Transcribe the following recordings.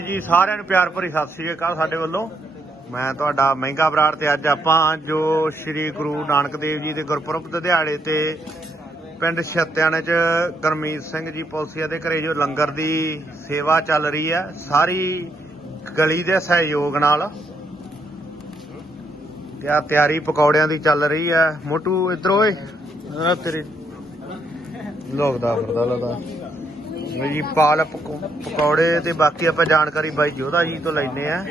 ਜੀ ਸਾਰਿਆਂ ਨੂੰ ਪਿਆਰ ਭਰੀ ਸਤਿ ਸ੍ਰੀ ਅਕਾਲ ਸਾਡੇ ਵੱਲੋਂ। ਮੈਂ ਤੁਹਾਡਾ ਮਹਿੰਗਾ ਬਰਾੜ ਤੇ ਅੱਜ ਆਪਾਂ ਜੋ ਸ੍ਰੀ ਗੁਰੂ ਨਾਨਕ ਦੇਵ ਜੀ ਦੇ ਗੁਰਪੁਰਬ ਦੇ ਦਿਹਾੜੇ ਤੇ ਪਿੰਡ ਛੱਤਿਆਣੇ ਚ ਗਰਮੀਤ ਸਿੰਘ ਜੀ ਪੁਲਸੀਆ ਦੇ ਘਰੇ ਜੋ ਲੰਗਰ ਦੀ ਸੇਵਾ ਚੱਲ ਰਹੀ ਹੈ ਸਾਰੀ ਗਲੀ ਦੇ ਸਹਿਯੋਗ ਨਾਲ ਤੇ ਤਿਆਰੀ ਪਕੌੜਿਆਂ ਦੀ ਚੱਲ ਰਹੀ ਹੈ। ਮੋਟੂ ਇਧਰ ਓਏ। ਤੇਰੇ। ਲੋਕ ਦਾ ਫਿਰਦਾ ਲੱਗਦਾ ਜੀ ਪਾਲ ਪਕੌ- ਪਕੌੜੇ ਤੇ ਬਾਕੀ ਆਪਾਂ ਜਾਣਕਾਰੀ ਬਾਈ ਜੋਧਾ ਜੀ ਤੋਂ ਲੈਨੇ ਆ।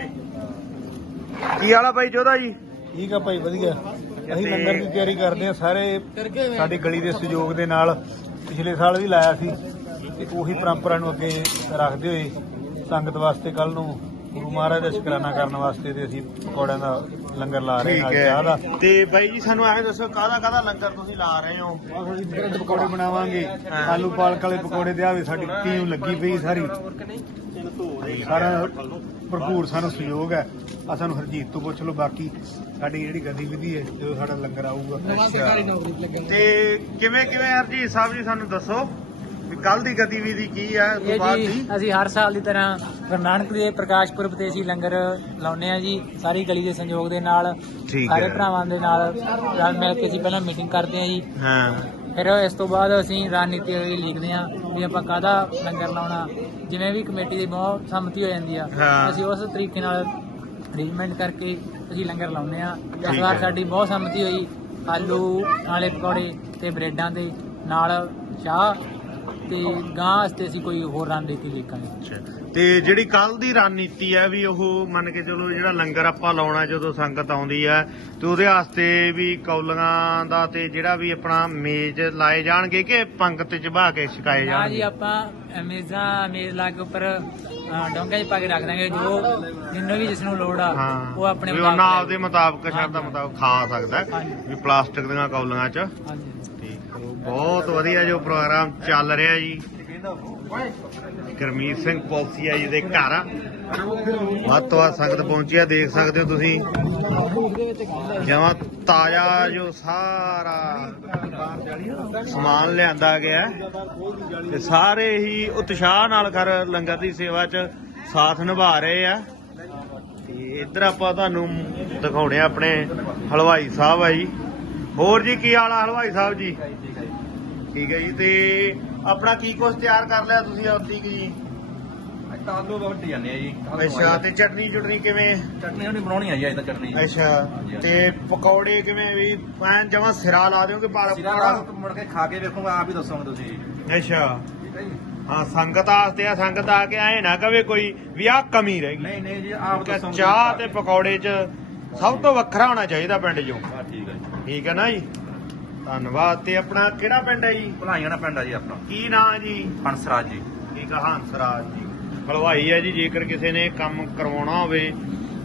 ਕੀ ਵਾਲਾ ਬਾਈ ਜੋਧਾ ਜੀ? ਠੀਕ ਆ ਭਾਈ ਵਧੀਆ। ਅਸੀਂ ਲੰਗਰ ਦੀ ਤਿਆਰੀ ਕਰਦੇ ਆ ਸਾਰੇ ਸਾਡੀ ਗਲੀ ਦੇ ਸਹਿਯੋਗ ਦੇ ਨਾਲ। ਪਿਛਲੇ ਸਾਲ ਵੀ ਲਾਇਆ ਸੀ ਤੇ ਉਹੀ ਪਰੰਪਰਾ ਨੂੰ ਅੱਗੇ ਰੱਖਦੇ ਹੋਏ ਸੰਗਤ ਵਾਸਤੇ ਕੱਲ ਨੂੰ ਗੁਰੂ ਮਹਾਰਾਜ ਦਾ ਸ਼ੁਕਰਾਨਾ ਕਰਨ ਵਾਸਤੇ ਤੇ ਅਸੀਂ ਪਕੌੜਿਆਂ ਦਾ ਲੰਗਰ ਲਾ ਰਹੇ ਨਾਲ ਚਾਹ ਦਾ। ਹੈ ਤੇ ਬਾਈ ਜੀ ਸਾਨੂੰ ਐਵੇਂ ਦੱਸੋ ਕਾਹਦਾ ਕਾਹਦਾ ਲੰਗਰ ਤੁਸੀਂ ਲਾ ਰਹੇ ਹੋ? ਬਸ ਅਸੀਂ ਬ੍ਰੈਡ ਪਕੌੜੇ ਬਣਾਵਾਂਗੇ। ਆਲੂ ਪਾਲਕ ਵਾਲੇ ਪਕੌੜੇ ਤੇ ਆਵੇ ਸਾਡੀ ਟੀਮ ਲੱਗੀ ਪਈ ਸਾਰੀ। ਸਾਰਾ ਭਰਪੂਰ ਸਾਨੂੰ ਸਹਿਯੋਗ ਹੈ। ਆ ਸਾਨੂੰ ਹਰਜੀਤ ਤੋਂ ਪੁੱਛ ਲਓ ਬਾਕੀ ਸਾਡੀ ਜਿਹੜੀ ਗਤੀਵਿਧੀ ਹੈ ਜਦੋਂ ਸਾਡਾ ਲੰਗਰ ਆਊਗਾ। ਤੇ ਕਿਵੇਂ ਕਿਵੇਂ ਹਰਜੀਤ ਸਾਹਿਬ ਜੀ ਸਾਨੂੰ ਦੱਸੋ? ਕੱਲ ਦੀ ਗਤੀਵਿਧੀ ਕੀ ਹੈ ਤੋਂ ਇਹ ਬਾਅਦ ਜੀ ਦੀ? ਅਸੀਂ ਹਰ ਸਾਲ ਦੀ ਤਰ੍ਹਾਂ ਗੁਰੂ ਨਾਨਕ ਦੇ ਪ੍ਰਕਾਸ਼ ਪੁਰਬ ਤੇ ਅਸੀਂ ਲੰਗਰ ਲਾਉਨੇ ਆ ਜੀ ਸਾਰੀ ਗਲੀ ਦੇ ਸੰਯੋਗ ਦੇ ਨਾਲ ਠੀਕ ਸਾਰੇ ਹੈ। ਭਰਾਵਾਂ ਦੇ ਨਾਲ ਰਲ ਮਿਲ ਕੇ ਅਸੀਂ ਪਹਿਲਾਂ ਮੀਟਿੰਗ ਕਰਦੇ ਆ ਜੀ। ਹਾਂ। ਫਿਰ ਇਸ ਤੋਂ ਬਾਅਦ ਅਸੀਂ ਰਣਨੀਤੀ ਹੋਈ ਲਿਖਦੇ ਆ ਵੀ ਆਪਾਂ ਕਾਹਦਾ ਲੰਗਰ ਲਾਉਣਾ ਜਿਵੇਂ ਵੀ ਕਮੇਟੀ ਦੀ ਬਹੁਤ ਸੰਮਤੀ ਹੋ ਜਾਂਦੀ ਆ ਹਾਂ। ਅਸੀਂ ਉਸ ਤਰੀਕੇ ਨਾਲ ਅਰੇਂਜਮੈਂਟ ਕਰਕੇ ਅਸੀਂ ਲੰਗਰ ਲਾਉਨੇ ਆ ਇਸ ਠੀਕ ਵਾਰ ਹੈ। ਸਾਡੀ ਬਹੁਤ ਸੰਮਤੀ ਹੋਈ ਆਲੂ ਵਾਲੇ ਪਕੌੜੇ ਤੇ ਬ੍ਰੈਡਾਂ ਦੇ ਨਾਲ ਚਾਹ ਤੇ ਗਾਂ ਵਾਸਤੇ ਅਸੀਂ ਕੋਈ ਹੋਰ ਰਣਨੀਤੀ ਅੱਛਾ। ਤੇ ਜਿਹੜੀ ਕੱਲ ਦੀ ਰਣਨੀਤੀ ਹੈ ਵੀ ਉਹ ਮੰਨ ਕੇ ਚਲੋ ਜਿਹੜਾ ਲੰਗਰ ਆਪਾਂ ਲਾਉਣਾ ਜਦੋਂ ਸੰਗਤ ਆਉਂਦੀ ਹੈ ਤੇ ਉਹਦੇ ਵਾਸਤੇ ਵੀ ਕੌਲੀਆਂ ਦਾ ਤੇ ਜਿਹੜਾ ਵੀ ਆਪਣਾ ਮੇਜ਼ ਲਾਏ ਜਾਣਗੇ ਕਿ ਪੰਗਤ ਚ ਬਹਾ ਕੇ ਛਕਾਏ ਨਾ ਜੀ ਜਾਣਗੇ ਆਪਾਂ ਮੇਜ਼ਾਂ ਮੇਜ਼ ਲਾ ਕੇ ਉੱਪਰ ਡੋਂਗਾ 'ਚ ਪਾ ਕੇ ਰੱਖ ਦਾਂਗੇ ਜੋ ਜਿੰਨੂੰ ਵੀ ਜਿਸ ਨੂੰ ਲੋੜ ਆ ਹਾਂ ਉਹ ਆਪਣੇ ਵੀ ਉਹਨਾਂ ਮੁਤਾਬਕ ਆਪਦੇ ਮੁਤਾਬਕ ਸ਼ਰਤਾਂ ਮੁਤਾਬਕ ਖਾ ਸਕਦਾ ਹੈ। ਹਾਂਜੀ। ਵੀ ਪਲਾਸਟਿਕ ਦੀਆਂ ਕੌਲੀਆਂ ਚ ਹਾਂਜੀ ਬਹੁਤ ਵਧੀਆ ਜੋ ਪ੍ਰੋਗਰਾਮ ਚੱਲ ਰਿਹਾ ਜੀ। ਗਰਮੀਤ ਸਿੰਘ ਪੌਲਸੀਆ ਜੀ ਦੇ ਘਰ ਵੱਧ ਤੋਂ ਵੱਧ ਸੰਗਤ ਪਹੁੰਚੀ ਆ, ਦੇਖ ਸਕਦੇ ਹੋ ਤੁਸੀਂ। ਜਮਾਂ ਤਾਜ਼ਾ ਜੋ ਸਾਰਾ ਸਮਾਨ ਲਿਆਂਦਾ ਗਿਆ ਤੇ ਸਾਰੇ ਹੀ ਉਤਸ਼ਾਹ ਨਾਲ ਕਰ ਲੰਗਰ ਦੀ ਸੇਵਾ 'ਚ ਸਾਥ ਨਿਭਾ ਰਹੇ ਆ। ਤੇ ਇੱਧਰ ਆਪਾਂ ਤੁਹਾਨੂੰ ਦਿਖਾਉਣੇ ਆ ਆਪਣੇ ਹਲਵਾਈ ਸਾਹਿਬ ਆ ਜੀ। ਹੋਰ ਜੀ, ਕੀ ਹਾਲ ਆ ਹਲਵਾਈ ਸਾਹਿਬ ਜੀ? ਠੀਕ ਹੈ ਜੀ ਤੇ ਆਪਣਾ ਕੀ ਕੁਝ ਤਿਆਰ ਕਰ ਲਿਆ ਤੁਸੀਂ ਉੱਤੀ ਜੀ ਆਲੂ ਵੱਟ ਜਾਂਦੇ ਆ ਜੀ। ਅੱਛਾ ਤੇ ਚਟਨੀ ਚੁਟਨੀ ਕਿਵੇਂ? ਚਟਨੀ ਉਹਨੇ ਬਣਾਉਣੀ ਆ ਜੀ ਅੱਜ ਤਾਂ ਚਟਨੀ। ਅੱਛਾ ਤੇ ਪਕੌੜੇ ਕਿਵੇਂ ਵੀ? ਐਨ ਜਮਾ ਸਿਰਾ ਲਾ ਦਿਓਗੇ ਸਿਰਾ ਪਕੌੜਾ? ਮੁੜ ਕੇ ਖਾ ਕੇ ਵੇਖੂਗਾ ਆਪ ਹੀ ਦੱਸੋਗੇ ਤੁਸੀਂ। ਅੱਛਾ। ਹੈ ਸੰਗਤ ਆਸਤੇ ਆ ਸੰਗਤ ਆ ਕੇ ਆਏ ਨਾ ਕਵੇ ਕੋਈ ਵੀ ਆਹ ਕਮੀ ਰਹਿ ਗਈ। ਨਹੀਂ ਨਹੀਂ ਜੀ ਆਪ ਦੱਸੋਗੇ ਚਾਹ ਤੇ ਪਕੌੜੇ 'ਚ ਸਭ ਤੋਂ ਵੱਖਰਾ ਹੋਣਾ ਚਾਹੀਦਾ ਪਿੰਡ 'ਚੋਂ। ਠੀਕ ਹੈ ਠੀਕ ਹੈ ਨਾ ਜੀ? ਧੰਨਵਾਦ। ਤੇ ਆਪਣਾ ਕਿਹੜਾ ਪਿੰਡ ਹੈ ਜੀ? ਭਲਾਈਆਂ ਦਾ ਪਿੰਡ ਆ ਜੀ ਆਪਣਾ। ਕੀ ਨਾਂ ਜੀ? ਹੰਸਰਾਜ ਜੀ। ਠੀਕ ਆ ਹੰਸਰਾਜ ਜੀ। ਹਲਵਾਈ ਹੈ ਜੀ ਜੇਕਰ ਕਿਸੇ ਨੇ ਕੰਮ ਕਰਵਾਉਣਾ ਹੋਵੇ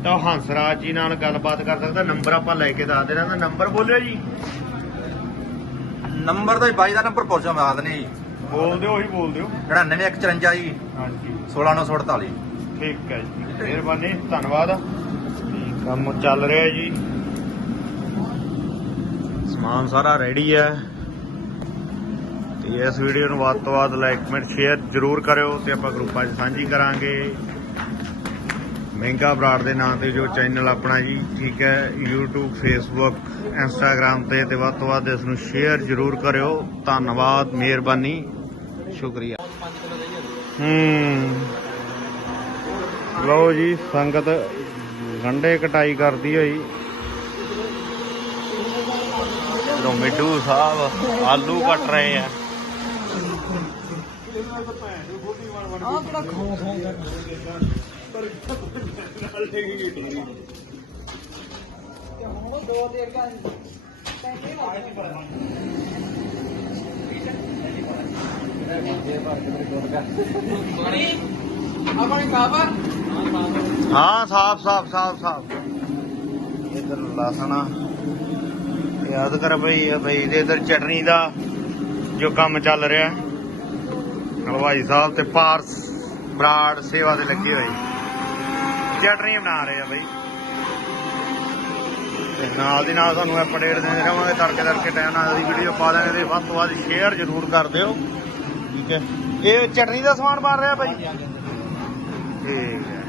ਤਾਂ ਉਹ ਹੰਸਰਾਜ ਜੀ ਨਾਲ ਗੱਲਬਾਤ ਕਰ ਸਕਦਾ। ਨੰਬਰ ਆਪਾਂ ਲੈ ਕੇ ਦੱਸ ਦੇਣਾ। ਤਾਂ ਨੰਬਰ ਬੋਲਿਓ ਜੀ। ਨੰਬਰ ਦਾ ਬਾਈ ਦਾ ਨੰਬਰ ਪੁੱਛਾਂ ਮੈਂ ਆਦਨੇ ਜੀ ਬੋਲ ਦਿਓ ਉਹੀ ਬੋਲ ਦਿਓ 99154 ਜੀ। ਹਾਂਜੀ। 16948 ਠੀਕ ਹੈ ਜੀ। ਮਿਹਰਬਾਨੀ ਧੰਨਵਾਦ। ਕੰਮ ਚੱਲ ਰਿਹਾ ਜੀ। ਸਮਾਨ ਸਾਰਾ ਰੈਡੀ ਹੈ। ਤੇ ਇਸ ਵੀਡੀਓ ਨੂੰ ਵੱਧ ਤੋਂ ਵੱਧ ਲਾਈਕ ਕਮੈਂਟ ਸ਼ੇਅਰ ਜ਼ਰੂਰ ਕਰਿਓ ਤੇ ਆਪਾਂ ਗਰੁੱਪਾਂ 'ਚ ਸਾਂਝੀ ਕਰਾਂਗੇ। ਮਹਿੰਗਾ ਬਰਾੜ ਦੇ ਨਾਂ ਤੇ ਜੋ ਚੈਨਲ ਆਪਣਾ ਜੀ, ਠੀਕ ਹੈ, YouTube, Facebook, Instagram ਤੇ ਤੇ ਵੱਧ ਤੋਂ ਵੱਧ ਇਸ ਨੂੰ ਸ਼ੇਅਰ ਜ਼ਰੂਰ ਕਰਿਓ। ਧੰਨਵਾਦ, ਮਿਹਰਬਾਨੀ, ਸ਼ੁਕਰੀਆ। ਹੂੰ। ਲਓ ਜੀ, ਸੰਗਤ ਗੰਡੇ ਕਟਾਈ ਕਰਦੀ ਹੋਈ। ਲੋ ਮਿੱਡੂ ਸਾਹਿਬ ਆਲੂ ਕੱਟ ਰਹੇ ਆ ਹਾਂ ਸਾਫ਼ ਸਾਫ਼ ਸਾਫ਼ ਸਾਫ਼ ਇਧਰ ਲਸਣਾ ਯਾਦ ਕਰ ਬਈ, ਇਹ ਬਈ ਦੇ ਇਧਰ ਚਟਨੀ ਦਾ ਜੋ ਕੰਮ ਚੱਲ ਰਿਹਾ ਹਲਵਾਈ ਸਾਹਿਬ ਤੇ ਪਾਰਸ ਬਰਾੜ ਸੇਵਾ ਦੇ ਲੱਗੇ ਹੋਏ। ਚਟਨੀ ਬਣਾ ਰਹੇ ਆ ਬਈ। ਤੇ ਨਾਲ ਦੀ ਨਾਲ ਤੁਹਾਨੂੰ ਅਪਡੇਟ ਦਿੰਦੇ ਰਹਾਂਗੇ ਤੜਕੇ ਤੜਕੇ ਟਾਈਮ ਨਾਲ ਦੀ ਵੀਡੀਓ ਪਾ ਦਾਂਗੇ ਤੇ ਵੱਧ ਤੋਂ ਵੱਧ ਸ਼ੇਅਰ ਜ਼ਰੂਰ ਕਰ ਦਿਓ। ਠੀਕ ਹੈ। ਇਹ ਚਟਨੀ ਦਾ ਸਮਾਨ ਬਣ ਰਿਹਾ ਬਾਈ। ਠੀਕ ਹੈ।